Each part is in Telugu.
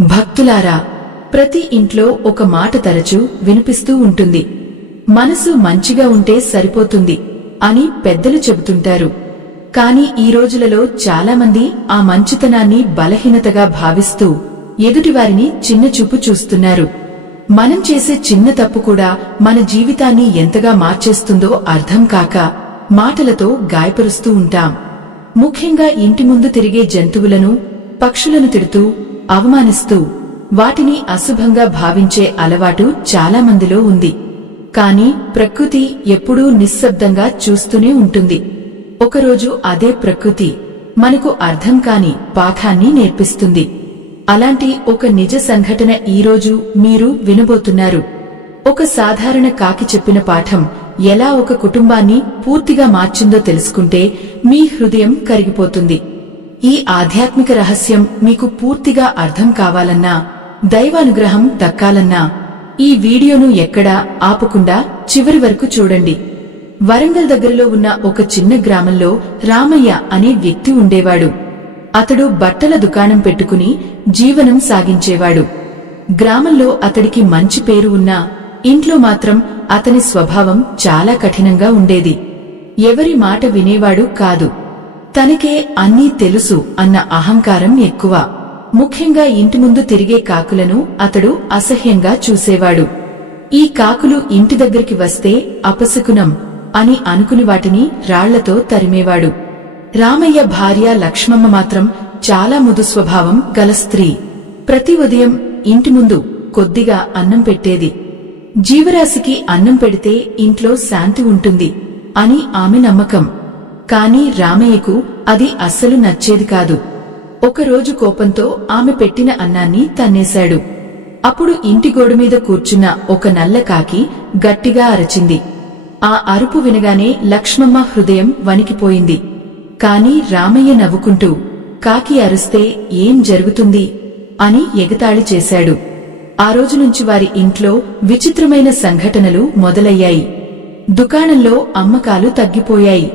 భక్తులారా, ప్రతి ఇంట్లో ఒక మాట తరచూ వినిపిస్తూ ఉంటుంది. మనసు మంచిగా ఉంటే సరిపోతుంది అని పెద్దలు చెబుతుంటారు. కాని ఈ రోజులలో చాలామంది ఆ మంచితనాన్ని బలహీనతగా భావిస్తూ ఎదుటివారిని చిన్నచూపు చూస్తున్నారు. మనం చేసే చిన్న తప్పు కూడా మన జీవితాన్ని ఎంతగా మార్చేస్తుందో అర్థం కాక మాటలతో గాయపరుస్తూ ఉంటాం. ముఖ్యంగా ఇంటి ముందు తిరిగే జంతువులను, పక్షులను తిడుతూ, అవమానిస్తూ వాటిని అశుభంగా భావించే అలవాటు చాలా మందిలో ఉంది. కాని ప్రకృతి ఎప్పుడూ నిశ్శబ్దంగా చూస్తూనే ఉంటుంది. ఒకరోజు అదే ప్రకృతి మనకు అర్థం కాని పాఠాన్ని నేర్పిస్తుంది. అలాంటి ఒక నిజ సంఘటన ఈరోజు మీరు వినబోతున్నారు. ఒక సాధారణ కాకి చెప్పిన పాఠం ఎలా ఒక కుటుంబాన్ని పూర్తిగా మార్చిందో తెలుసుకుంటే మీ హృదయం కరిగిపోతుంది. ఈ ఆధ్యాత్మిక రహస్యం మీకు పూర్తిగా అర్థం కావాలన్నా, దైవానుగ్రహం దక్కాలన్నా ఈ వీడియోను ఎక్కడా ఆపకుండా చివరి వరకు చూడండి. వరంగల్ దగ్గరలో ఉన్న ఒక చిన్న గ్రామంలో రామయ్య అనే వ్యక్తి ఉండేవాడు. అతడు బట్టల దుకాణం పెట్టుకుని జీవనం సాగించేవాడు. గ్రామంలో అతడికి మంచి పేరు ఉన్నా ఇంట్లో మాత్రం అతని స్వభావం చాలా కఠినంగా ఉండేది. ఎవరి మాట వినేవాడు కాదు. తనకే అన్నీ తెలుసు అన్న అహంకారం ఎక్కువ. ముఖ్యంగా ఇంటి ముందు తిరిగే కాకులను అతడు అసహ్యంగా చూసేవాడు. ఈ కాకులు ఇంటి దగ్గరికి వస్తే అపశకునం అని అనుకుని వాటిని రాళ్లతో తరిమేవాడు. రామయ్య భార్య లక్ష్మమ్మ మాత్రం చాలా మృదు స్వభావం గల స్త్రీ. ప్రతి ఉదయం ఇంటి ముందు కొద్దిగా అన్నం పెట్టేది. జీవరాశికి అన్నం పెడితే ఇంట్లో శాంతి ఉంటుంది అని ఆమె నమ్మకం. కాని రామయ్యకు అది అస్సలు నచ్చేది కాదు. ఒకరోజు కోపంతో ఆమె పెట్టిన అన్నాన్ని తన్నేశాడు. అప్పుడు ఇంటి గోడమీద కూర్చున్న ఒక నల్ల కాకి గట్టిగా అరచింది. ఆ అరుపు వినగానే లక్ష్మమ్మ హృదయం వణికిపోయింది. కాని రామయ్య నవ్వుకుంటూ కాకి అరుస్తే ఏం జరుగుతుంది అని ఎగతాళి చేశాడు. ఆ రోజునుంచి వారి ఇంట్లో విచిత్రమైన సంఘటనలు మొదలయ్యాయి. దుకాణంలో అమ్మకాలు తగ్గిపోయాయి.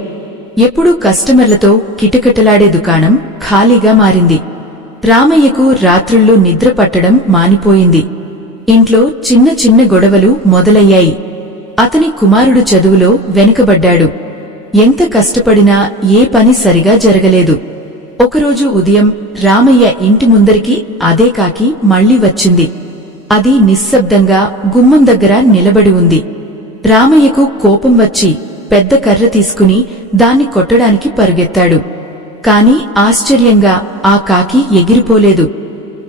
ఎప్పుడూ కస్టమర్లతో కిటకిటలాడే దుకాణం ఖాళీగా మారింది. రామయ్యకు రాత్రుళ్ళు నిద్ర పట్టడం మానిపోయింది. ఇంట్లో చిన్న చిన్న గొడవలు మొదలయ్యాయి. అతని కుమారుడు చదువులో వెనుకబడ్డాడు. ఎంత కష్టపడినా ఏ పని సరిగా జరగలేదు. ఒకరోజు ఉదయం రామయ్య ఇంటి ముందరికి అదే కాకి మళ్లీ వచ్చింది. అది నిశ్శబ్దంగా గుమ్మం దగ్గర నిలబడి ఉంది. రామయ్యకు కోపం వచ్చి పెద్ద కర్ర తీసుకుని దాన్ని కొట్టడానికి పరుగెత్తాడు. కాని ఆశ్చర్యంగా ఆ కాకి ఎగిరిపోలేదు.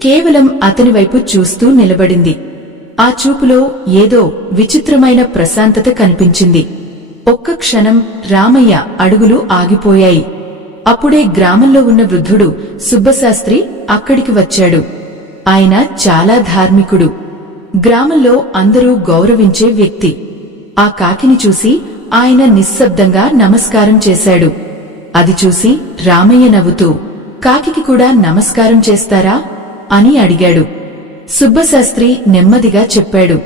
కేవలం అతని వైపు చూస్తూ నిలబడింది. ఆ చూపులో ఏదో విచిత్రమైన ప్రశాంతత కనిపించింది. ఒక్క క్షణం రామయ్య అడుగులు ఆగిపోయాయి. అప్పుడే గ్రామంలో ఉన్న వృద్ధుడు సుబ్బశాస్త్రి అక్కడికి వచ్చాడు. ఆయన చాలా ధార్మికుడు. గ్రామంలో అందరూ గౌరవించే వ్యక్తి. ఆ కాకిని చూసి ఆయన నిశ్శబ్దంగా నమస్కారం చేశాడు. అది చూసి రామయ్య నవ్వుతూ, కాకికి కూడా నమస్కారం చేస్తారా అని అడిగాడు. సుబ్బశాస్త్రి నెమ్మదిగా చెప్పాడు,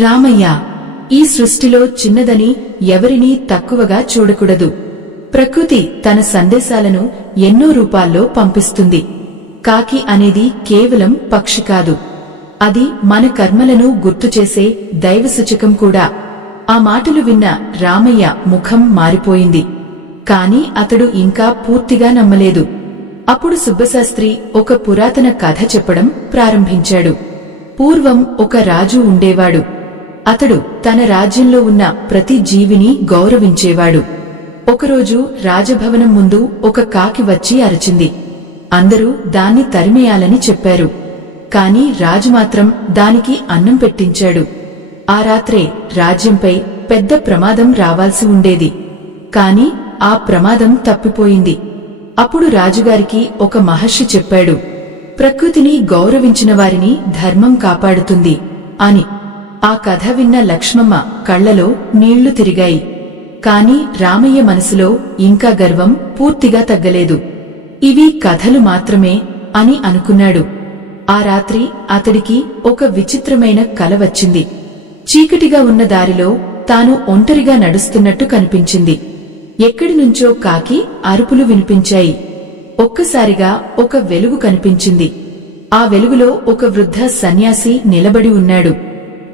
రామయ్య, ఈ సృష్టిలో చిన్నదని ఎవరినీ తక్కువగా చూడకూడదు. ప్రకృతి తన సందేశాలను ఎన్నో రూపాల్లో పంపిస్తుంది. కాకి అనేది కేవలం పక్షి కాదు, అది మన కర్మలను గుర్తుచేసే దైవసూచకం కూడా. ఆ మాటలు విన్న రామయ్య ముఖం మారిపోయింది. కాని అతడు ఇంకా పూర్తిగా నమ్మలేదు. అప్పుడు సుబ్బశాస్త్రి ఒక పురాతన కథ చెప్పడం ప్రారంభించాడు. పూర్వం ఒక రాజు ఉండేవాడు. అతడు తన రాజ్యంలో ఉన్న ప్రతి జీవిని గౌరవించేవాడు. ఒకరోజు రాజభవనం ముందు ఒక కాకి వచ్చి అరచింది. అందరూ దాన్ని తరిమేయాలని చెప్పారు. కాని రాజు మాత్రం దానికి అన్నం పెట్టించాడు. ఆ రాత్రే రాజ్యంపై పెద్ద ప్రమాదం రావాల్సి ఉండేది. కాని ఆ ప్రమాదం తప్పిపోయింది. అప్పుడు రాజుగారికి ఒక మహర్షి చెప్పాడు, ప్రకృతిని గౌరవించిన వారిని ధర్మం కాపాడుతుంది అని. ఆ కథ విన్న లక్ష్మమ్మ కళ్లలో నీళ్లు తిరిగాయి. కాని రామయ్య మనసులో ఇంకా గర్వం పూర్తిగా తగ్గలేదు. ఇవి కథలు మాత్రమే అని అనుకున్నాడు. ఆ రాత్రి అతడికి ఒక విచిత్రమైన కల వచ్చింది. చీకటిగా ఉన్న దారిలో తాను ఒంటరిగా నడుస్తున్నట్టు కనిపించింది. ఎక్కడినుంచో కాకి అరుపులు వినిపించాయి. ఒక్కసారిగా ఒక వెలుగు కనిపించింది. ఆ వెలుగులో ఒక వృద్ధ సన్యాసి నిలబడి ఉన్నాడు.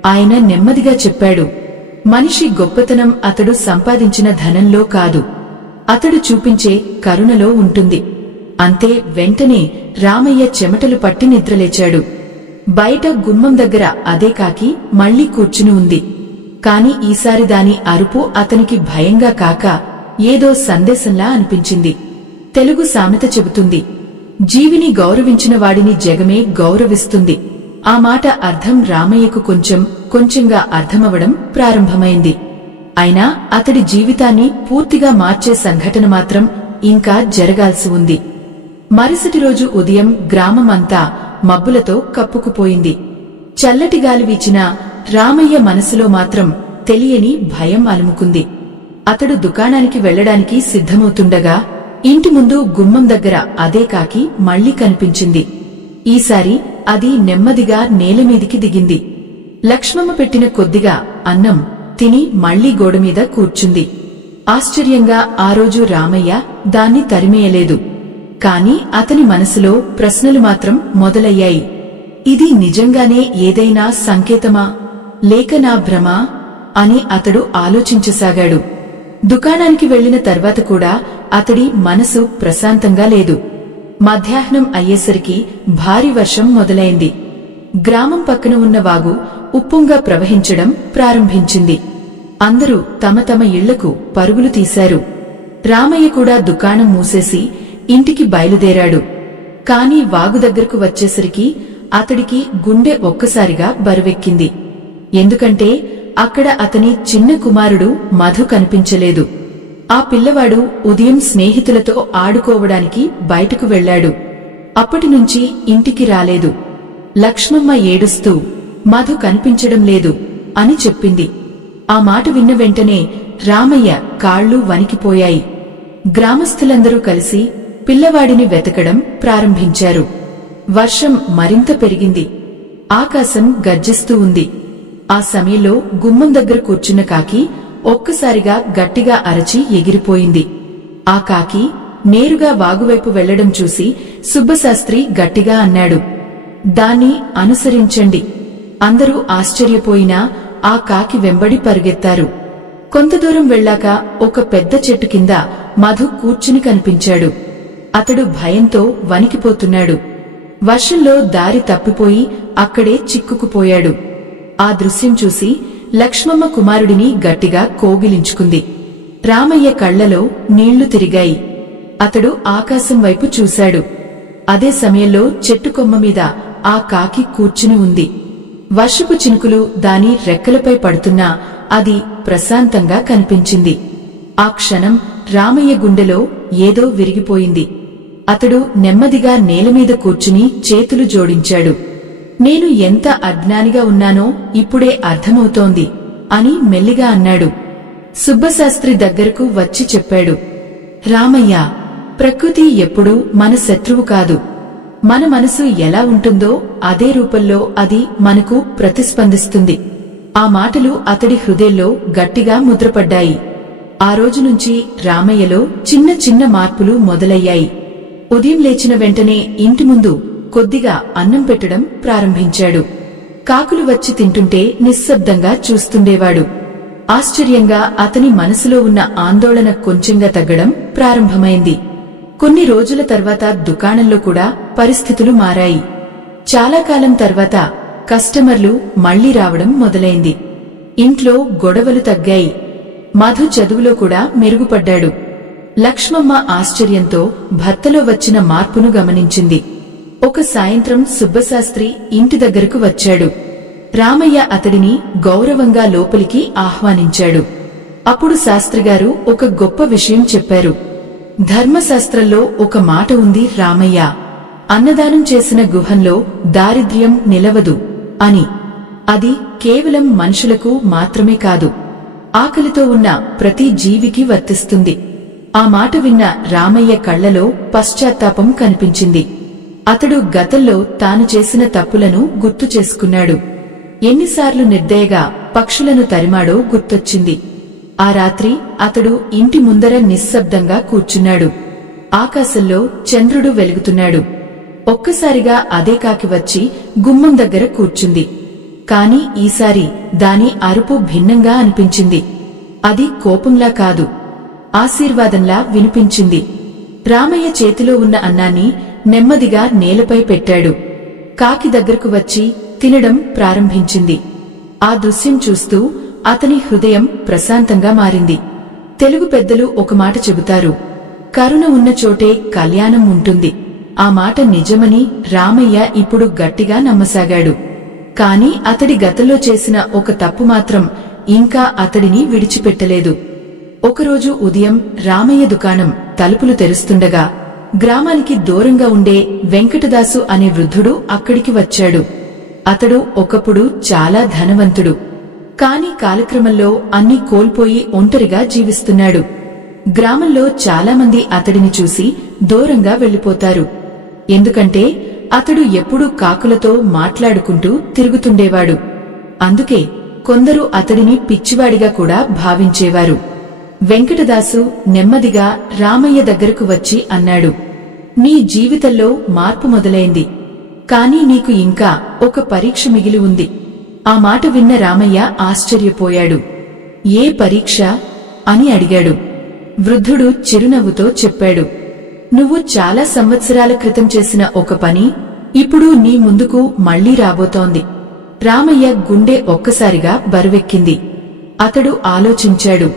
ఆయన నెమ్మదిగా చెప్పాడు, మనిషి గొప్పతనం అతడు సంపాదించిన ధనంలో కాదు, అతడు చూపించే కరుణలో ఉంటుంది. అంతే. వెంటనే రామయ్య చెమటలు పట్టి నిద్రలేచాడు. బయట గుమ్మం దగ్గర అదే కాకి మళ్లీ కూర్చుని ఉంది. కాని ఈసారి దాని అరుపు అతనికి భయంగా కాక ఏదో సందేశంలా అనిపించింది. తెలుగు సామెత చెబుతుంది, జీవిని గౌరవించిన వాడిని జగమే గౌరవిస్తుంది. ఆ మాట అర్థం రామయ్యకు కొంచెంగా అర్థమవడం ప్రారంభమైంది. అయినా అతడి జీవితాన్ని పూర్తిగా మార్చే సంఘటన మాత్రం ఇంకా జరగాల్సి ఉంది. మరుసటి రోజు ఉదయం గ్రామమంతా మబ్బులతో కప్పుకుపోయింది. చల్లటి గాలి వీచినా రామయ్య మనసులో మాత్రం తెలియని భయం అలుముకుంది. అతడు దుకాణానికి వెళ్లడానికి సిద్ధమవుతుండగా ఇంటి ముందు గుమ్మం దగ్గర అదే కాకి మళ్లీ కనిపించింది. ఈసారి అది నెమ్మదిగా నేలమీదికి దిగింది. లక్ష్మమ్మ పెట్టిన కొద్దిగా అన్నం తిని మళ్లీ గోడమీద కూర్చుంది. ఆశ్చర్యంగా ఆ రోజు రామయ్య దాన్ని తరిమేయలేదు. కాని అతని మనసులో ప్రశ్నలు మాత్రం మొదలయ్యాయి. ఇది నిజంగానే ఏదైనా సంకేతమా, లేక నా భ్రమా అని అతడు ఆలోచించసాగాడు. దుకాణానికి వెళ్లిన తర్వాత కూడా అతడి మనసు ప్రశాంతంగా లేదు. మధ్యాహ్నం అయ్యేసరికి భారీ వర్షం మొదలైంది. గ్రామం పక్కన ఉన్న వాగు ఉప్పొంగా ప్రవహించడం ప్రారంభించింది. అందరూ తమ తమ ఇళ్లకు పరుగులు తీశారు. రామయ్య కూడా దుకాణం మూసేసి ఇంటికి బయలుదేరాడు. కాని వాగు దగ్గరకు వచ్చేసరికి అతడికి గుండె ఒక్కసారిగా బరువెక్కింది. ఎందుకంటే అక్కడ అతని చిన్న కుమారుడు మధు కనిపించలేదు. ఆ పిల్లవాడు ఉదయం స్నేహితులతో ఆడుకోవడానికి బయటకు వెళ్లాడు. అప్పటినుంచి ఇంటికి రాలేదు. లక్ష్మమ్మ ఏడుస్తూ మధు కనిపించడం లేదు అని చెప్పింది. ఆ మాట విన్న వెంటనే రామయ్య కాళ్లు వణికిపోయాయి. గ్రామస్థులందరూ కలిసి పిల్లవాడిని వెతకడం ప్రారంభించారు. వర్షం మరింత పెరిగింది. ఆకాశం గర్జిస్తూ ఉంది. ఆ సమయంలో గుమ్మం దగ్గర కూర్చున్న కాకి ఒక్కసారిగా గట్టిగా అరచి ఎగిరిపోయింది. ఆ కాకి నేరుగా వాగువైపు వెళ్లడం చూసి సుబ్బశాస్త్రి గట్టిగా అన్నాడు, దాన్ని అనుసరించండి. అందరూ ఆశ్చర్యపోయినా ఆ కాకి వెంబడి పరుగెత్తారు. కొంత దూరం వెళ్లాక ఒక పెద్ద చెట్టు కింద మధు కూర్చుని కనిపించాడు. అతడు భయంతో వణికిపోతున్నాడు. వర్షంలో దారి తప్పిపోయి అక్కడే చిక్కుకుపోయాడు. ఆ దృశ్యం చూసి లక్ష్మమ్మ కుమారుడిని గట్టిగా కోగిలించుకుంది. రామయ్య కళ్లలో నీళ్లు తిరిగాయి. అతడు ఆకాశం వైపు చూశాడు. అదే సమయంలో చెట్టు కొమ్మ మీద ఆ కాకి కూర్చుని ఉంది. వర్షపు చినుకులు దాని రెక్కలపై పడుతున్నా అది ప్రశాంతంగా కనిపించింది. ఆ క్షణం రామయ్య గుండెలో ఏదో విరిగిపోయింది. అతడు నెమ్మదిగా నేలమీద కూర్చుని చేతులు జోడించాడు. నేను ఎంత అజ్ఞానిగా ఉన్నానో ఇప్పుడే అర్థమవుతోంది అని మెల్లిగా అన్నాడు. సుబ్బశాస్త్రి దగ్గరకు వచ్చి చెప్పాడు, రామయ్య, ప్రకృతి ఎప్పుడూ మన శత్రువు కాదు. మన మనసు ఎలా ఉంటుందో అదే రూపంలో అది మనకు ప్రతిస్పందిస్తుంది. ఆ మాటలు అతడి హృదయంలో గట్టిగా ముద్రపడ్డాయి. ఆ రోజునుంచి రామయ్యలో చిన్న చిన్న మార్పులు మొదలయ్యాయి. ఉదయం లేచిన వెంటనే ఇంటి ముందు కొద్దిగా అన్నం పెట్టడం ప్రారంభించాడు. కాకులు వచ్చి తింటుంటే నిశ్శబ్దంగా చూస్తుండేవాడు. ఆశ్చర్యంగా అతని మనసులో ఉన్న ఆందోళన కొంచెంగా తగ్గడం ప్రారంభమైంది. కొన్ని రోజుల తర్వాత దుకాణంలో కూడా పరిస్థితులు మారాయి. చాలా కాలం తర్వాత కస్టమర్లు మళ్లీ రావడం మొదలైంది. ఇంట్లో గొడవలు తగ్గాయి. మధు చదువులో కూడా మెరుగుపడ్డాడు. లక్ష్మమ్మ ఆశ్చర్యంతో భర్తలో వచ్చిన మార్పును గమనించింది. ఒక సాయంత్రం సుబ్బశాస్త్రి ఇంటి దగ్గరకు వచ్చాడు. రామయ్య అతడిని గౌరవంగా లోపలికి ఆహ్వానించాడు. అప్పుడు శాస్త్రిగారు ఒక గొప్ప విషయం చెప్పారు. ధర్మశాస్త్రంలో ఒక మాట ఉంది రామయ్య, అన్నదానం చేసిన గుహంలో దారిద్ర్యం నిలవదు అని. అది కేవలం మనుషులకు మాత్రమే కాదు, ఆకలితో ఉన్న ప్రతి జీవికి వర్తిస్తుంది. ఆ మాట విన్న రామయ్య కళ్లలో పశ్చాత్తాపం కనిపించింది. అతడు గతంలో తాను చేసిన తప్పులను గుర్తు చేసుకున్నాడు. ఎన్నిసార్లు నిర్దయగా పక్షులను తరిమాడో గుర్తొచ్చింది. ఆ రాత్రి అతడు ఇంటి ముందర నిశ్శబ్దంగా కూర్చున్నాడు. ఆకాశంలో చంద్రుడు వెలుగుతున్నాడు. ఒక్కసారిగా అదే కాకి వచ్చి గుమ్మం దగ్గర కూర్చుంది. కాని ఈసారి దాని అరుపు భిన్నంగా అనిపించింది. అది కోపంలా కాదు, ఆశీర్వాదంలా వినిపించింది. రామయ్య చేతిలో ఉన్న అన్నాన్ని నెమ్మదిగా నేలపై పెట్టాడు. కాకి దగ్గరకు వచ్చి తినడం ప్రారంభించింది. ఆ దృశ్యం చూస్తూ అతని హృదయం ప్రశాంతంగా మారింది. తెలుగు పెద్దలు ఒక మాట చెబుతారు, కరుణ ఉన్న చోటే కళ్యాణం ఉంటుంది. ఆ మాట నిజమని రామయ్య ఇప్పుడు గట్టిగా నమ్మసాగాడు. కాని అతడి గతంలో చేసిన ఒక తప్పు మాత్రం ఇంకా అతడిని విడిచిపెట్టలేదు. ఒకరోజు ఉదయం రామయ్య దుకాణం తలుపులు తెరుస్తుండగా గ్రామానికి దూరంగా ఉండే వెంకటదాసు అనే వృద్ధుడు అక్కడికి వచ్చాడు. అతడు ఒకప్పుడు చాలా ధనవంతుడు. కాని కాలక్రమంలో అన్నీ కోల్పోయి ఒంటరిగా జీవిస్తున్నాడు. గ్రామంలో చాలామంది అతడిని చూసి దూరంగా వెళ్లిపోతారు. ఎందుకంటే అతడు ఎప్పుడూ కాకులతో మాట్లాడుకుంటూ తిరుగుతుండేవాడు. అందుకే కొందరు అతడిని పిచ్చివాడిగా కూడా భావించేవారు. వెంకటదాసు నెమ్మదిగా రామయ్య దగ్గరకు వచ్చి అన్నాడు, నీ జీవితంలో మార్పు మొదలైంది. కాని నీకు ఇంకా ఒక పరీక్ష మిగిలి ఉంది. ఆ మాట విన్న రామయ్య ఆశ్చర్యపోయాడు. ఏ పరీక్ష అని అడిగాడు. వృద్ధుడు చిరునవ్వుతో చెప్పాడు, నువ్వు చాలా సంవత్సరాల క్రితం చేసిన ఒక పని ఇప్పుడు నీ ముందుకు మళ్లీ రాబోతోంది. రామయ్య గుండె ఒక్కసారిగా బరువెక్కింది. అతడు ఆలోచించాడు.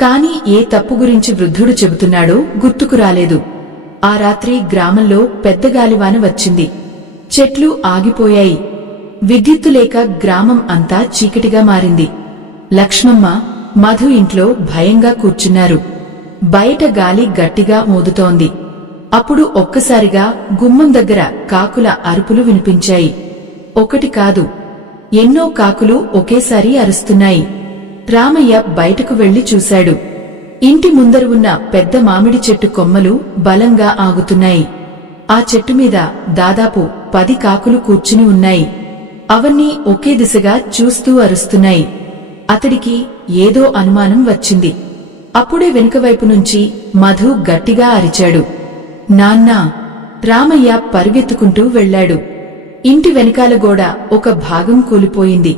కాని ఏ తప్పు గురించి వృద్ధుడు చెబుతున్నాడో గుర్తుకు రాలేదు. ఆ రాత్రి గ్రామంలో పెద్ద గాలివాన వచ్చింది. చెట్లు ఆగిపోయాయి. విద్యుత్తు లేక గ్రామం అంతా చీకటిగా మారింది. లక్ష్మమ్మ, మధు ఇంట్లో భయంగా కూర్చున్నారు. బయట గాలి గట్టిగా మోదుతోంది. అప్పుడు ఒక్కసారిగా గుమ్మం దగ్గర కాకుల అరుపులు వినిపించాయి. ఒకటి కాదు, ఎన్నో కాకులు ఒకేసారి అరుస్తున్నాయి. రామయ్య బయటకు వెళ్లి చూశాడు. ఇంటి ముందర ఉన్న పెద్ద మామిడి చెట్టు కొమ్మలు బలంగా ఆగుతున్నాయి. ఆ చెట్టు మీద దాదాపు 10 కాకులు కూర్చుని ఉన్నాయి. అవన్నీ ఒకే దిశగా చూస్తూ అరుస్తున్నాయి. అతడికి ఏదో అనుమానం వచ్చింది. అప్పుడే వెనుకవైపు నుంచి మధు గట్టిగా అరిచాడు, నాన్నా! రామయ్య పరుగెత్తుకుంటూ వెళ్లాడు. ఇంటి వెనకాల గోడ ఒక భాగం కూలిపోయింది.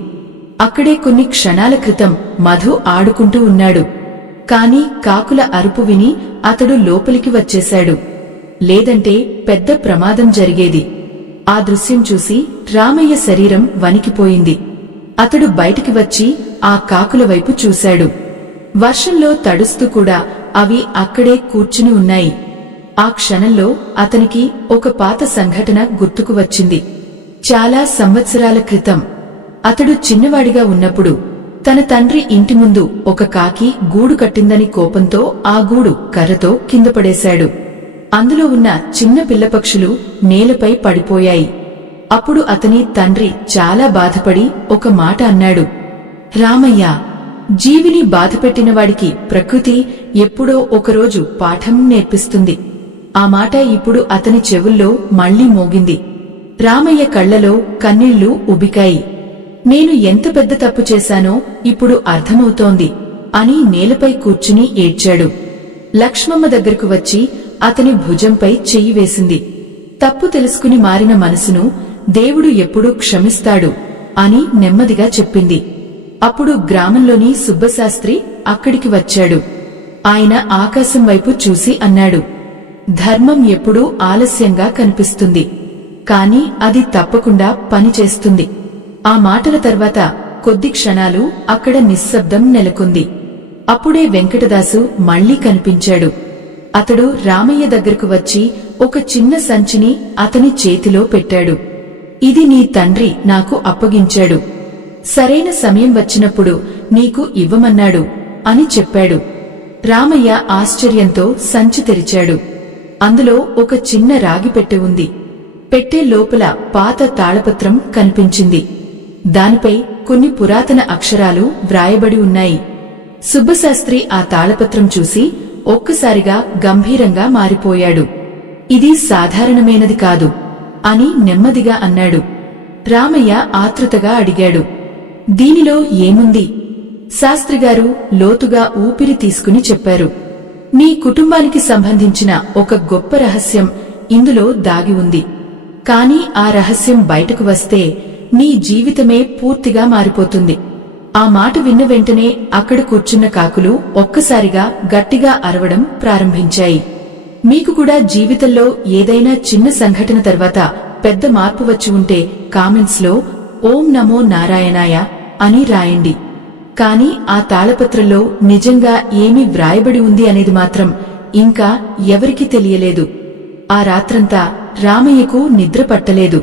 అక్కడే కొన్ని క్షణాల క్రితం మధు ఆడుకుంటూ ఉన్నాడు. కాని కాకుల అరుపు విని అతడు లోపలికి వచ్చేశాడు. లేదంటే పెద్ద ప్రమాదం జరిగేది. ఆ దృశ్యం చూసి రామయ్య శరీరం వణికిపోయింది. అతడు బయటికి వచ్చి ఆ కాకుల వైపు చూశాడు. వర్షంలో తడుస్తూ కూడా అవి అక్కడే కూర్చుని ఉన్నాయి. ఆ క్షణంలో అతనికి ఒక పాత సంఘటన గుర్తుకు వచ్చింది. చాలా సంవత్సరాల క్రితం అతడు చిన్నవాడిగా ఉన్నప్పుడు తన తండ్రి ఇంటి ముందు ఒక కాకి గూడు కట్టిందని కోపంతో ఆ గూడు కర్రతో కింద పడేశాడు. అందులో ఉన్న చిన్న పిల్లపక్షులు నేలపై పడిపోయాయి. అప్పుడు అతని తండ్రి చాలా బాధపడి ఒక మాట అన్నాడు, రామయ్య, జీవిని బాధపెట్టినవాడికి ప్రకృతి ఎప్పుడో ఒకరోజు పాఠం నేర్పిస్తుంది. ఆ మాట ఇప్పుడు అతని చెవుల్లో మళ్లీ మోగింది. రామయ్య కళ్లలో కన్నీళ్లు ఉబికాయి. నేను ఎంత పెద్ద తప్పు చేశానో ఇప్పుడు అర్థమవుతోంది అని నేలపై కూర్చుని ఏడ్చాడు. లక్ష్మమ్మ దగ్గరకు వచ్చి అతని భుజంపై చెయ్యి వేసింది. తప్పు తెలుసుకుని మారిన మనసును దేవుడు ఎప్పుడూ క్షమిస్తాడు అని నెమ్మదిగా చెప్పింది. అప్పుడు గ్రామంలోని సుబ్బశాస్త్రి అక్కడికి వచ్చాడు. ఆయన ఆకాశం వైపు చూసి అన్నాడు, ధర్మం ఎప్పుడూ ఆలస్యంగా కనిపిస్తుంది, కాని అది తప్పకుండా పనిచేస్తుంది. ఆ మాటల తర్వాత కొద్ది క్షణాలు అక్కడ నిశ్శబ్దం నెలకొంది. అప్పుడే వెంకటదాసు మళ్లీ కనిపించాడు. అతడు రామయ్య దగ్గరకు వచ్చి ఒక చిన్న సంచిని అతని చేతిలో పెట్టాడు. ఇది నీ తండ్రి నాకు అప్పగించాడు. సరైన సమయం వచ్చినప్పుడు నీకు ఇవ్వమన్నాడు అని చెప్పాడు. రామయ్య ఆశ్చర్యంతో సంచి తెరిచాడు. అందులో ఒక చిన్న రాగి పెట్టె ఉంది. పెట్టె లోపల పాత తాళపత్రం కనిపించింది. దానిపై కొన్ని పురాతన అక్షరాలు వ్రాయబడి ఉన్నాయి. సుబ్బశాస్త్రి ఆ తాళపత్రం చూసి ఒక్కసారిగా గంభీరంగా మారిపోయాడు. ఇది సాధారణమైనది కాదు అని నెమ్మదిగా అన్నాడు. రామయ్య ఆతృతగా అడిగాడు, దీనిలో ఏముంది? శాస్త్రిగారు లోతుగా ఊపిరి తీసుకుని చెప్పారు, నీ కుటుంబానికి సంబంధించిన ఒక గొప్ప రహస్యం ఇందులో దాగి ఉంది. కాని ఆ రహస్యం బయటకు వస్తే నీ జీవితమే పూర్తిగా మారిపోతుంది. ఆ మాట విన్న వెంటనే అక్కడ కూర్చున్న కాకులు ఒక్కసారిగా గట్టిగా అరవడం ప్రారంభించాయి. మీకు కూడా జీవితంలో ఏదైనా చిన్న సంఘటన తర్వాత పెద్ద మార్పు వచ్చి ఉంటే కామెంట్స్ లో ఓం నమో నారాయణాయ అని రాయండి. కాని ఆ తాళపత్రంలో నిజంగా ఏమి వ్రాయబడి ఉంది అనేది మాత్రం ఇంకా ఎవరికీ తెలియలేదు. ఆ రాత్రంతా రామయ్యకు నిద్ర పట్టలేదు.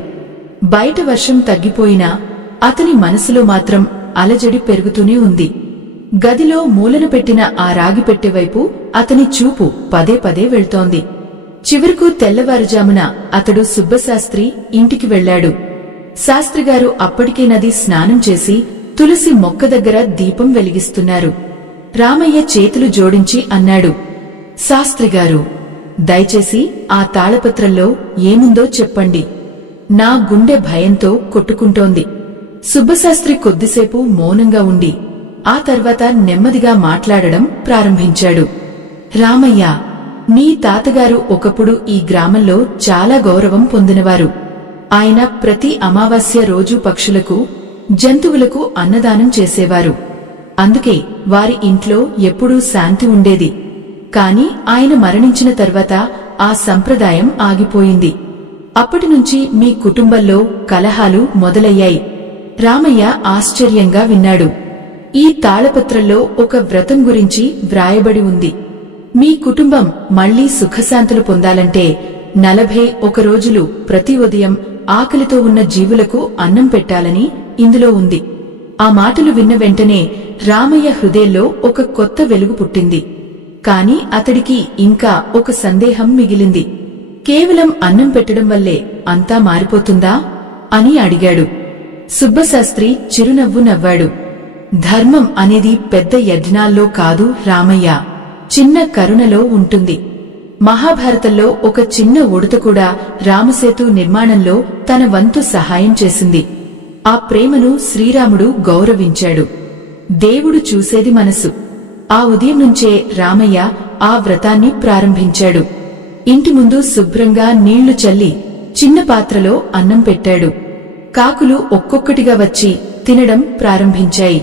బయట వర్షం తగ్గిపోయినా అతని మనసులో మాత్రం అలజడి పెరుగుతూనే ఉంది. గదిలో మూలన పెట్టిన ఆ రాగి పెట్టెవైపు అతని చూపు పదే పదే వెళ్తోంది. చివరకు తెల్లవారుజామున అతడు సుబ్బశాస్త్రి ఇంటికి వెళ్లాడు. శాస్త్రిగారు అప్పటికే నది స్నానం చేసి తులసి మొక్క దగ్గర దీపం వెలిగిస్తున్నారు. రామయ్య చేతులు జోడించి అన్నాడు, శాస్త్రిగారు, దయచేసి ఆ తాళపత్రంలో ఏముందో చెప్పండి. నా గుండె భయంతో కొట్టుకుంటోంది. సుబ్బశాస్త్రి కొద్దిసేపు మౌనంగా ఉండి ఆ తర్వాత నెమ్మదిగా మాట్లాడడం ప్రారంభించాడు. రామయ్య, నీ తాతగారు ఒకప్పుడు ఈ గ్రామంలో చాలా గౌరవం పొందినవారు. ఆయన ప్రతి అమావాస్య రోజు పక్షులకు, జంతువులకు అన్నదానం చేసేవారు. అందుకే వారి ఇంట్లో ఎప్పుడూ శాంతి ఉండేది. కాని ఆయన మరణించిన తర్వాత ఆ సంప్రదాయం ఆగిపోయింది. అప్పటినుంచి మీ కుటుంబంలో కలహాలు మొదలయ్యాయి. రామయ్య ఆశ్చర్యంగా విన్నాడు. ఈ తాళపత్రంలో ఒక వ్రతం గురించి వ్రాయబడి ఉంది. మీ కుటుంబం మళ్లీ సుఖశాంతులు పొందాలంటే 41 రోజులు ప్రతి ఉదయం ఆకలితో ఉన్న జీవులకు అన్నం పెట్టాలని ఇందులో ఉంది. ఆ మాటలు విన్న వెంటనే రామయ్య హృదయంలో ఒక కొత్త వెలుగు పుట్టింది. కాని అతడికి ఇంకా ఒక సందేహం మిగిలింది. కేవలం అన్నం పెట్టడం వల్లే అంతా మారిపోతుందా అని అడిగాడు. సుబ్బశాస్త్రి చిరునవ్వు నవ్వాడు. ధర్మం అనేది పెద్ద యజ్ఞాల్లో కాదు రామయ్య, చిన్న కరుణలో ఉంటుంది. మహాభారతంలో ఒక చిన్న ఉడత కూడా రామసేతు నిర్మాణంలో తన వంతు సహాయం చేసింది. ఆ ప్రేమను శ్రీరాముడు గౌరవించాడు. దేవుడు చూసేది మనసు. ఆ ఉదయం నుంచే రామయ్య ఆ వ్రతాన్ని ప్రారంభించాడు. ఇంటి ముందు శుభ్రంగా నీళ్లు చల్లి చిన్న పాత్రలో అన్నం పెట్టాడు. కాకులు ఒక్కొక్కటిగా వచ్చి తినడం ప్రారంభించాయి.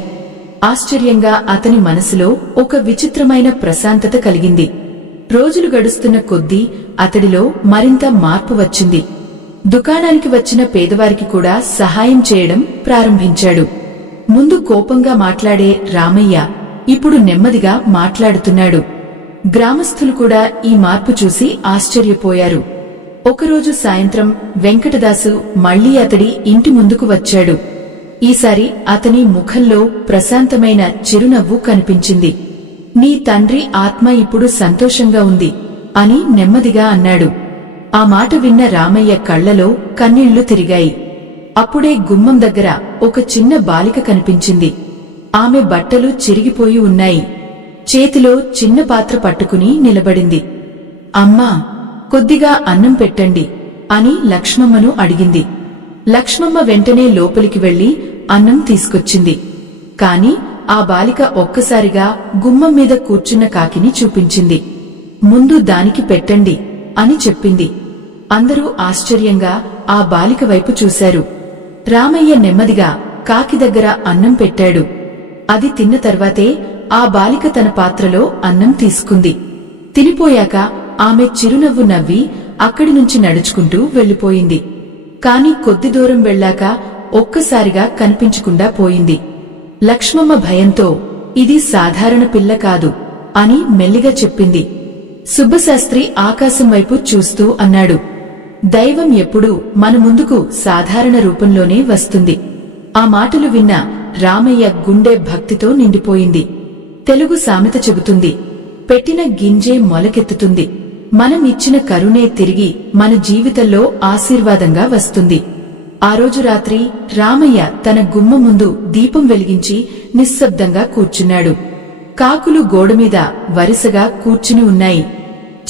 ఆశ్చర్యంగా అతని మనసులో ఒక విచిత్రమైన ప్రశాంతత కలిగింది. రోజులు గడుస్తున్న కొద్దీ అతడిలో మరింత మార్పు వచ్చింది. దుకాణానికి వచ్చిన పేదవారికి కూడా సహాయం చేయడం ప్రారంభించాడు. ముందు కోపంగా మాట్లాడే రామయ్య ఇప్పుడు నెమ్మదిగా మాట్లాడుతున్నాడు. గ్రామస్థులు కూడా ఈ మార్పు చూసి ఆశ్చర్యపోయారు. ఒకరోజు సాయంత్రం వెంకటదాసు మళ్లీ అతడి ఇంటి ముందుకు వచ్చాడు. ఈసారి అతని ముఖంలో ప్రశాంతమైన చిరునవ్వు కనిపించింది. నీ తండ్రి ఆత్మ ఇప్పుడు సంతోషంగా ఉంది అని నెమ్మదిగా అన్నాడు. ఆ మాట విన్న రామయ్య కళ్లలో కన్నీళ్లు తిరిగాయి. అప్పుడే గుమ్మం దగ్గర ఒక చిన్న బాలిక కనిపించింది. ఆమె బట్టలు చిరిగిపోయి ఉన్నాయి. చేతిలో చిన్న పాత్ర పట్టుకుని నిలబడింది. అమ్మా, కొద్దిగా అన్నం పెట్టండి అని లక్ష్మమ్మను అడిగింది. లక్ష్మమ్మ వెంటనే లోపలికి వెళ్లి అన్నం తీసుకొచ్చింది. కాని ఆ బాలిక ఒక్కసారిగా గుమ్మం మీద కూర్చున్న కాకిని చూపించింది. ముందు దానికి పెట్టండి అని చెప్పింది. అందరూ ఆశ్చర్యంగా ఆ బాలిక వైపు చూశారు. రామయ్య నెమ్మదిగా కాకి దగ్గర అన్నం పెట్టాడు. అది తిన్న తర్వాతే ఆ బాలిక తన పాత్రలో అన్నం తీసుకుంది. తినిపోయాక ఆమె చిరునవ్వు నవ్వి అక్కడి నుంచి నడుచుకుంటూ వెళ్లిపోయింది. కాని కొద్ది దూరం వెళ్లాక ఒక్కసారిగా కనిపించకుండా పోయింది. లక్ష్మమ్మ భయంతో ఇది సాధారణ పిల్ల కాదు అని మెల్లిగా చెప్పింది. సుబ్బశాస్త్రి ఆకాశం వైపు చూస్తూ అన్నాడు, దైవం ఎప్పుడూ మన ముందుకు సాధారణ రూపంలోనే వస్తుంది. ఆ మాటలు విన్న రామయ్య గుండె భక్తితో నిండిపోయింది. తెలుగు సామెత చెబుతుంది, పెట్టిన గింజే మొలకెత్తుతుంది. మనం ఇచ్చిన కరుణే తిరిగి మన జీవితంలో ఆశీర్వాదంగా వస్తుంది. ఆ రోజు రాత్రి రామయ్య తన గుమ్మ ముందు దీపం వెలిగించి నిశ్శబ్దంగా కూర్చున్నాడు. కాకులు గోడమీద వరుసగా కూర్చుని ఉన్నాయి.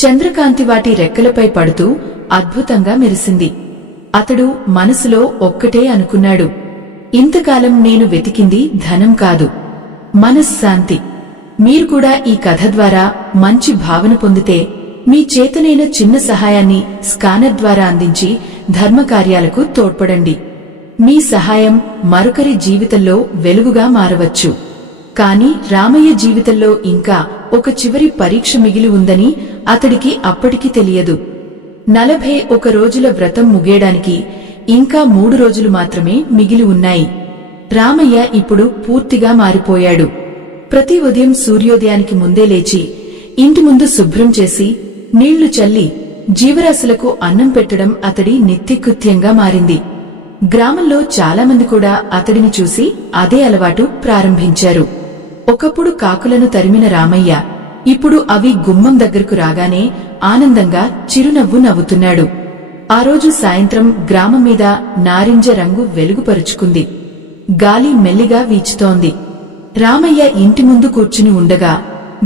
చంద్రకాంతి వాటి రెక్కలపై పడుతూ అద్భుతంగా మెరిసింది. అతడు మనసులో ఒక్కటే అనుకున్నాడు, ఇంతకాలం నేను వెతికింది ధనం కాదు, మనశ్శాంతి. మీరు కూడా ఈ కథ ద్వారా మంచి భావన పొందితే మీ చేతనైన చిన్న సహాయాన్ని స్కానర్ ద్వారా అందించి ధర్మకార్యాలకు తోడ్పడండి. మీ సహాయం మరొకరి జీవితంలో వెలుగుగా మారవచ్చు. కాని రామయ్య జీవితంలో ఇంకా ఒక చివరి పరీక్ష మిగిలి ఉందని అతడికి అప్పటికి తెలియదు. 41 రోజుల వ్రతం ముగియడానికి ఇంకా 3 రోజులు మాత్రమే మిగిలి ఉన్నాయి. రామయ్య ఇప్పుడు పూర్తిగా మారిపోయాడు. ప్రతి ఉదయం సూర్యోదయానికి ముందే లేచి ఇంటి ముందు శుభ్రం చేసి నీళ్లు చల్లి జీవరాశులకు అన్నం పెట్టడం అతడి నిత్యకృత్యంగా మారింది. గ్రామంలో చాలామంది కూడా అతడిని చూసి అదే అలవాటు ప్రారంభించారు. ఒకప్పుడు కాకులను తరిమిన రామయ్య ఇప్పుడు అవి గుమ్మం దగ్గరకు రాగానే ఆనందంగా చిరునవ్వు నవ్వుతున్నాడు. ఆ రోజు సాయంత్రం గ్రామం మీద నారింజ రంగు వెలుగుపరుచుకుంది. గాలి మెల్లిగా వీచుతోంది. రామయ్య ఇంటి ముందు కూర్చుని ఉండగా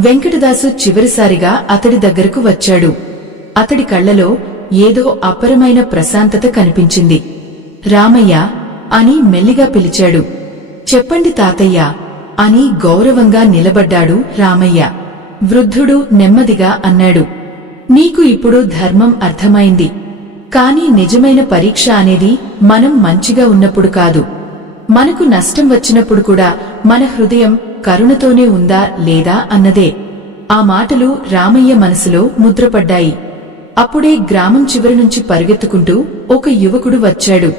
వెంకటదాసు చివరిసారిగా అతడి దగ్గరకు వచ్చాడు. అతడి కళ్లలో ఏదో అపరమైన ప్రశాంతత కనిపించింది. రామయ్య అని మెల్లిగా పిలిచాడు. చెప్పండి తాతయ్య అని గౌరవంగా నిలబడ్డాడు రామయ్య. వృద్ధుడు నెమ్మదిగా అన్నాడు, నీకు ఇప్పుడు ధర్మం అర్థమైంది. కాని నిజమైన పరీక్ష అనేది మనం మంచిగా ఉన్నప్పుడు కాదు, మనకు నష్టం వచ్చినప్పుడు కూడా మన హృదయం కరుణతోనే ఉందా లేదా అన్నదే. ఆ మాటలు రామయ్య మనసులో ముద్రపడ్డాయి. అప్పుడే గ్రామం చివరి నుంచి పరుగెత్తుకుంటూ ఒక యువకుడు వచ్చాడు.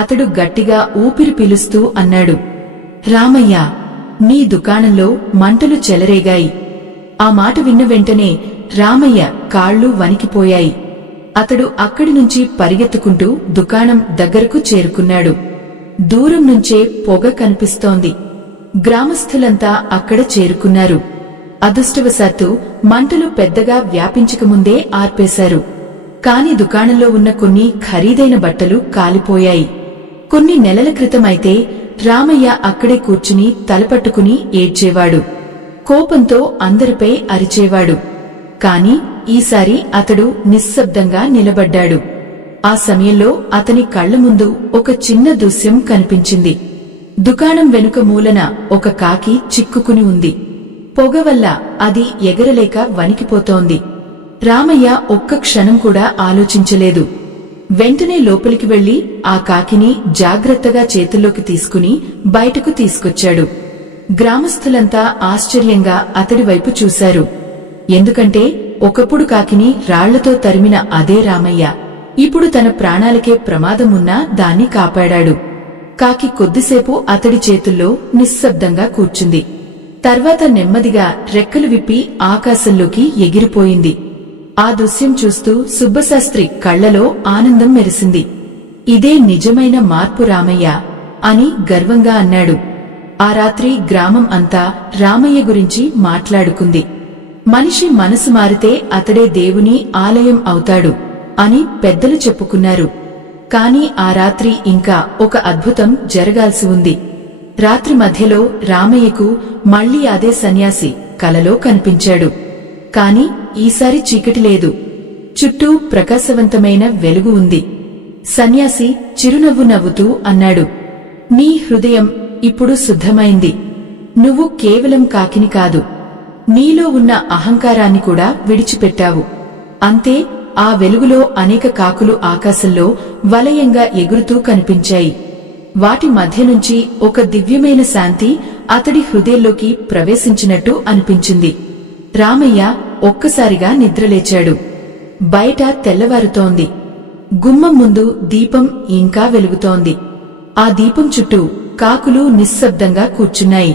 అతడు గట్టిగా ఊపిరి పీలుస్తూ అన్నాడు, రామయ్య, నీ దుకాణంలో మంటలు చెలరేగాయి. ఆ మాట విన్న వెంటనే రామయ్య కాళ్ళు వణికిపోయాయి. అతడు అక్కడి నుంచి పరిగెత్తుకుంటూ దుకాణం దగ్గరకు చేరుకున్నాడు. దూరం నుంచే పొగ కనిపిస్తోంది. గ్రామస్థులంతా అక్కడ చేరుకున్నారు. అదృష్టవశాత్తు మంటలు పెద్దగా వ్యాపించకముందే ఆర్పేశారు. కాని దుకాణంలో ఉన్న కొన్ని ఖరీదైన బట్టలు కాలిపోయాయి. కొన్ని నెలల క్రితమైతే రామయ్య అక్కడే కూర్చుని తలపట్టుకుని ఏడ్చేవాడు. కోపంతో అందరిపై అరిచేవాడు. కాని ఈసారి అతడు నిశ్శబ్దంగా నిలబడ్డాడు. ఆ సమయంలో అతని కళ్ల ముందు ఒక చిన్న దృశ్యం కనిపించింది. దుకాణం వెనుక మూలన ఒక కాకి చిక్కుకుని ఉంది. పొగ వల్ల అది ఎగరలేక వణికిపోతోంది. రామయ్య ఒక్క క్షణం కూడా ఆలోచించలేదు. వెంటనే లోపలికి వెళ్లి ఆ కాకిని జాగ్రత్తగా చేతుల్లోకి తీసుకుని బయటకు తీసుకొచ్చాడు. గ్రామస్థులంతా ఆశ్చర్యంగా అతడి వైపు చూశారు. ఎందుకంటే ఒకప్పుడు కాకిని రాళ్లతో తరిమిన అదే రామయ్య ఇప్పుడు తన ప్రాణాలకే ప్రమాదమున్నా దాన్ని కాపాడాడు. కాకి కొద్దిసేపు అతడి చేతుల్లో నిశ్శబ్దంగా కూర్చుంది. తర్వాత నెమ్మదిగా రెక్కలు విప్పి ఆకాశంలోకి ఎగిరిపోయింది. ఆ దృశ్యం చూస్తూ సుబ్బశాస్త్రి కళ్లలో ఆనందం మెరిసింది. ఇదే నిజమైన మార్పు రామయ్య అని గర్వంగా అన్నాడు. ఆ రాత్రి గ్రామం అంతా రామయ్య గురించి మాట్లాడుకుంది. మనిషి మనసు మారితే అతడే దేవుని ఆలయం అవుతాడు అని పెద్దలు చెప్పుకున్నారు. కాని ఆ రాత్రి ఇంకా ఒక అద్భుతం జరగాల్సి ఉంది. రాత్రి మధ్యలో రామయ్యకు మళ్లీ అదే సన్యాసి కలలో కనిపించాడు. కాని ఈసారి చీకటి లేదు. చుట్టూ ప్రకాశవంతమైన వెలుగు ఉంది. సన్యాసి చిరునవ్వు నవ్వుతూ అన్నాడు, నీ హృదయం ఇప్పుడు శుద్ధమైంది. నువ్వు కేవలం కాకిని కాదు, నీలో ఉన్న అహంకారాన్ని కూడా విడిచిపెట్టావు. అంతే, ఆ వెలుగులో అనేక కాకులు ఆకాశంలో వలయంగా ఎగురుతూ కనిపించాయి. వాటి మధ్య నుంచి ఒక దివ్యమైన శాంతి అతడి హృదయంలోకి ప్రవేశించినట్టు అనిపించింది. రామయ్య ఒక్కసారిగా నిద్రలేచాడు. బయట తెల్లవారుతోంది. గుమ్మం ముందు దీపం ఇంకా వెలుగుతోంది. ఆ దీపం చుట్టూ కాకులు నిశ్శబ్దంగా కూర్చున్నాయి.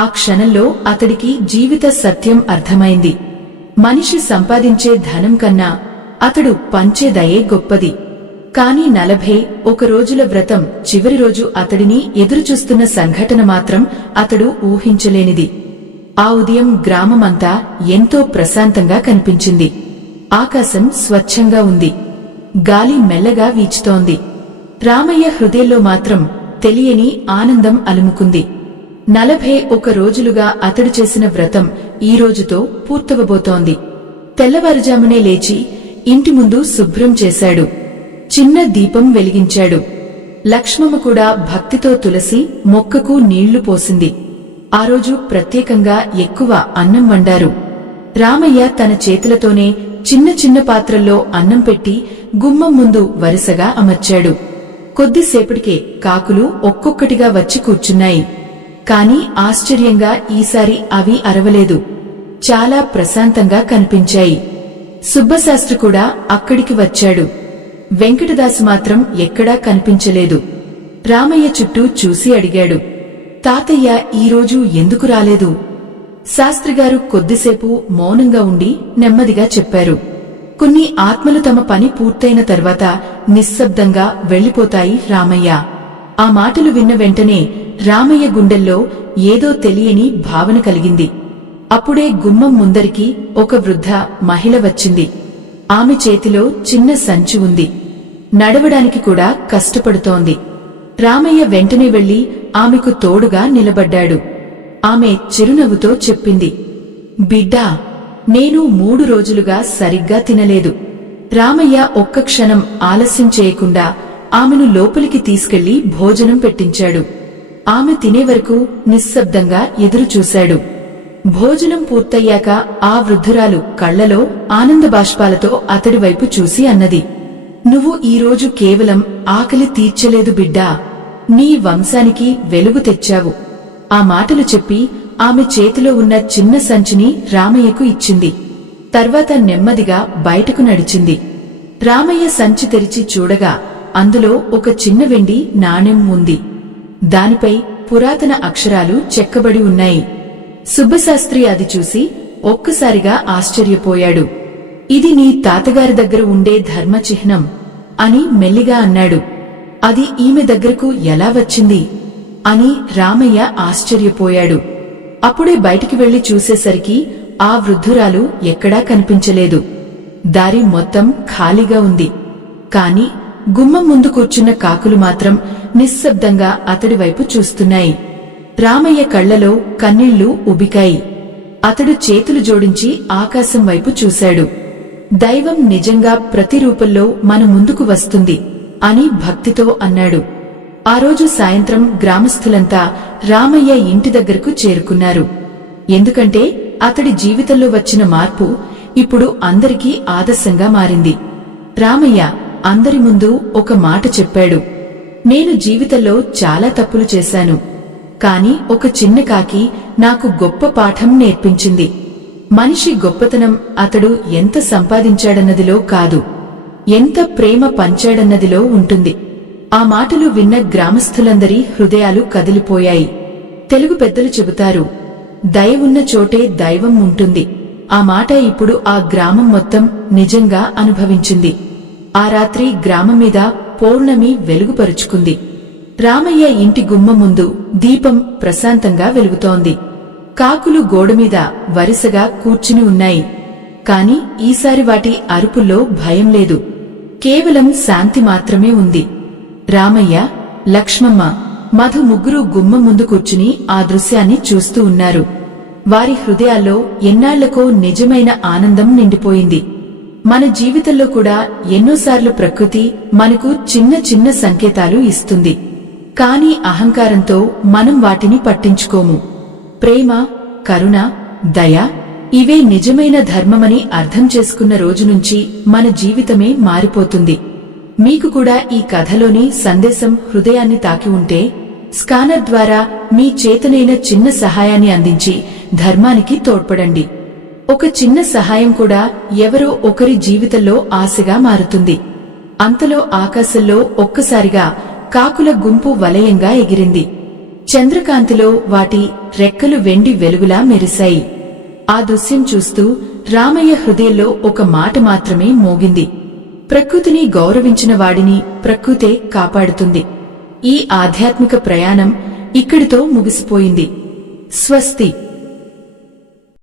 ఆ క్షణంలో అతడికి జీవిత సత్యం అర్థమైంది. మనిషి సంపాదించే ధనం కన్నా అతడు పంచే దయే గొప్పది. కాని 41 రోజుల వ్రతం చివరి రోజు అతడిని ఎదురుచూస్తున్న సంఘటన మాత్రం అతడు ఊహించలేనిది. ఆ ఉదయం గ్రామమంతా ఎంతో ప్రశాంతంగా కనిపించింది. ఆకాశం స్వచ్ఛంగా ఉంది. గాలి మెల్లగా వీచుతోంది. రామయ్య హృదయంలో మాత్రం తెలియని ఆనందం అలుముకుంది. 41 రోజులుగా అతడు చేసిన వ్రతం ఈ రోజుతో పూర్తవబోతోంది. తెల్లవారుజామునే లేచి ఇంటి ముందు శుభ్రం చేశాడు. చిన్న దీపం వెలిగించాడు. లక్ష్మమ్మ కూడా భక్తితో తులసి మొక్కకు నీళ్లు పోసింది. ఆ రోజు ప్రత్యేకంగా ఎక్కువ అన్నం వండారు. రామయ్య తన చేతులతోనే చిన్న చిన్న పాత్రల్లో అన్నం పెట్టి గుమ్మం ముందు వరుసగా అమర్చాడు. కొద్దిసేపటికే కాకులు ఒక్కొక్కటిగా వచ్చి కూర్చున్నాయి. కాని ఆశ్చర్యంగా ఈసారి అవి అరవలేదు. చాలా ప్రశాంతంగా కనిపించాయి. సుబ్బశాస్త్రి కూడా అక్కడికి వచ్చాడు. వెంకటదాసు మాత్రం ఎక్కడా కనిపించలేదు. రామయ్య చుట్టూ చూసి అడిగాడు, తాతయ్య ఈరోజు ఎందుకు రాలేదు? శాస్త్రిగారు కొద్దిసేపు మౌనంగా ఉండి నెమ్మదిగా చెప్పారు. కొన్ని ఆత్మలు తమ పని పూర్తయిన తర్వాత నిశ్శబ్దంగా వెళ్లిపోతాయి రామయ్య. ఆ మాటలు విన్న వెంటనే రామయ్య గుండెల్లో ఏదో తెలియని భావన కలిగింది. అప్పుడే గుమ్మం ముందరికి ఒక వృద్ధ మహిళ వచ్చింది. ఆమె చేతిలో చిన్న సంచి ఉంది. నడవడానికి కూడా కష్టపడుతోంది. రామయ్య వెంటనే వెళ్లి ఆమెకు తోడుగా నిలబడ్డాడు. ఆమె చిరునవ్వుతో చెప్పింది, బిడ్డా, నేను 3 రోజులుగా సరిగ్గా తినలేదు. రామయ్య ఒక్క క్షణం ఆలస్యం చేయకుండా ఆమెను లోపలికి తీసుకెళ్లి భోజనం పెట్టించాడు. ఆమె తినే వరకు నిశ్శబ్దంగా ఎదురుచూశాడు. భోజనం పూర్తయ్యాక ఆ వృద్ధురాలు కళ్లలో ఆనంద బాష్పాలతో అతడి వైపు చూసి అన్నది, నువ్వు ఈరోజు కేవలం ఆకలి తీర్చలేదు బిడ్డా, నీ వంశానికి వెలుగు తెచ్చావు. ఆ మాటలు చెప్పి ఆమె చేతిలో ఉన్న చిన్న సంచిని రామయ్యకు ఇచ్చింది. తర్వాత నెమ్మదిగా బయటకు నడిచింది. రామయ్య సంచి తెరిచి చూడగా అందులో ఒక చిన్న వెండి నాణెం ఉంది. దానిపై పురాతన అక్షరాలు చెక్కబడి ఉన్నాయి. సుబ్బశాస్త్రి అది చూసి ఒక్కసారిగా ఆశ్చర్యపోయాడు. ఇది నీ తాతగారి దగ్గర ఉండే ధర్మచిహ్నం అని మెల్లిగా అన్నాడు. అది ఈమె దగ్గరకు ఎలా వచ్చింది అని రామయ్య ఆశ్చర్యపోయాడు. అప్పుడే బయటికి వెళ్లి చూసేసరికి ఆ వృద్ధురాలు ఎక్కడా కనిపించలేదు. దారి మొత్తం ఖాళీగా ఉంది. కాని గుమ్మం ముందు కూర్చున్న కాకులు మాత్రం నిశ్శబ్దంగా అతడి వైపు చూస్తున్నాయి. రామయ్య కళ్లలో కన్నీళ్లు ఉబికాయి. అతడు చేతులు జోడించి ఆకాశం వైపు చూశాడు. దైవం నిజంగా ప్రతి రూపంలో మన ముందుకు వస్తుంది అని భక్తితో అన్నాడు. ఆ రోజు సాయంత్రం గ్రామస్థులంతా రామయ్య ఇంటి దగ్గరకు చేరుకున్నారు. ఎందుకంటే అతడి జీవితంలో వచ్చిన మార్పు ఇప్పుడు అందరికీ ఆదర్శంగా మారింది. రామయ్య అందరి ముందు ఒక మాట చెప్పాడు, నేను జీవితంలో చాలా తప్పులు చేశాను. కాని ఒక చిన్న కాకి నాకు గొప్ప పాఠం నేర్పించింది. మనిషి గొప్పతనం అతడు ఎంత సంపాదించాడన్నదిలో కాదు, ఎంత ప్రేమ పంచాడన్నదిలో ఉంటుంది. ఆ మాటలు విన్న గ్రామస్థులందరి హృదయాలు కదిలిపోయాయి. తెలుగు పెద్దలు చెబుతారు, దయ ఉన్న చోటే దైవం ఉంటుంది. ఆ మాట ఇప్పుడు ఆ గ్రామం మొత్తం నిజంగా అనుభవించింది. ఆ రాత్రి గ్రామం మీద పౌర్ణమి వెలుగుపరుచుకుంది. రామయ్య ఇంటి గుమ్మం ముందు దీపం ప్రశాంతంగా వెలుగుతోంది. కాకులు గోడమీద వరుసగా కూర్చుని ఉన్నాయి. కాని ఈసారి వాటి అరుపుల్లో భయం లేదు, కేవలం శాంతి మాత్రమే ఉంది. రామయ్య, లక్ష్మమ్మ, మధు ముగ్గురు గుమ్మం ముందు కూర్చుని ఆ దృశ్యాన్ని చూస్తూ ఉన్నారు. వారి హృదయాల్లో ఎన్నాళ్లకో నిజమైన ఆనందం నిండిపోయింది. మన జీవితంలో కూడా ఎన్నోసార్లు ప్రకృతి మనకు చిన్న చిన్న సంకేతాలు ఇస్తుంది. కాని అహంకారంతో మనం వాటిని పట్టించుకోము. ప్రేమ, కరుణ, దయ ఇవే నిజమైన ధర్మమని అర్థం చేసుకున్న రోజు నుంచి మన జీవితమే మారిపోతుంది. మీకు కూడా ఈ కథలోని సందేశం హృదయాన్ని తాకి ఉంటే స్కానర్ ద్వారా మీ చేతనైన చిన్న సహాయాన్ని అందించి ధర్మానికి తోడ్పడండి. ఒక చిన్న సహాయం కూడా ఎవరో ఒకరి జీవితంలో ఆశగా మారుతుంది. అంతలో ఆకాశంలో ఒక్కసారిగా కాకుల గుంపు వలయంగా ఎగిరింది. చంద్రకాంతిలో వాటి రెక్కలు వెండి వెలుగులా మెరిశాయి. ఆ దృశ్యం చూస్తూ రామయ్య హృదయంలో ఒక మాట మాత్రమే మోగింది, ప్రకృతిని గౌరవించిన వాడిని ప్రకృతే కాపాడుతుంది. ఈ ఆధ్యాత్మిక ప్రయాణం ఇక్కడితో ముగిసిపోయింది. స్వస్తి.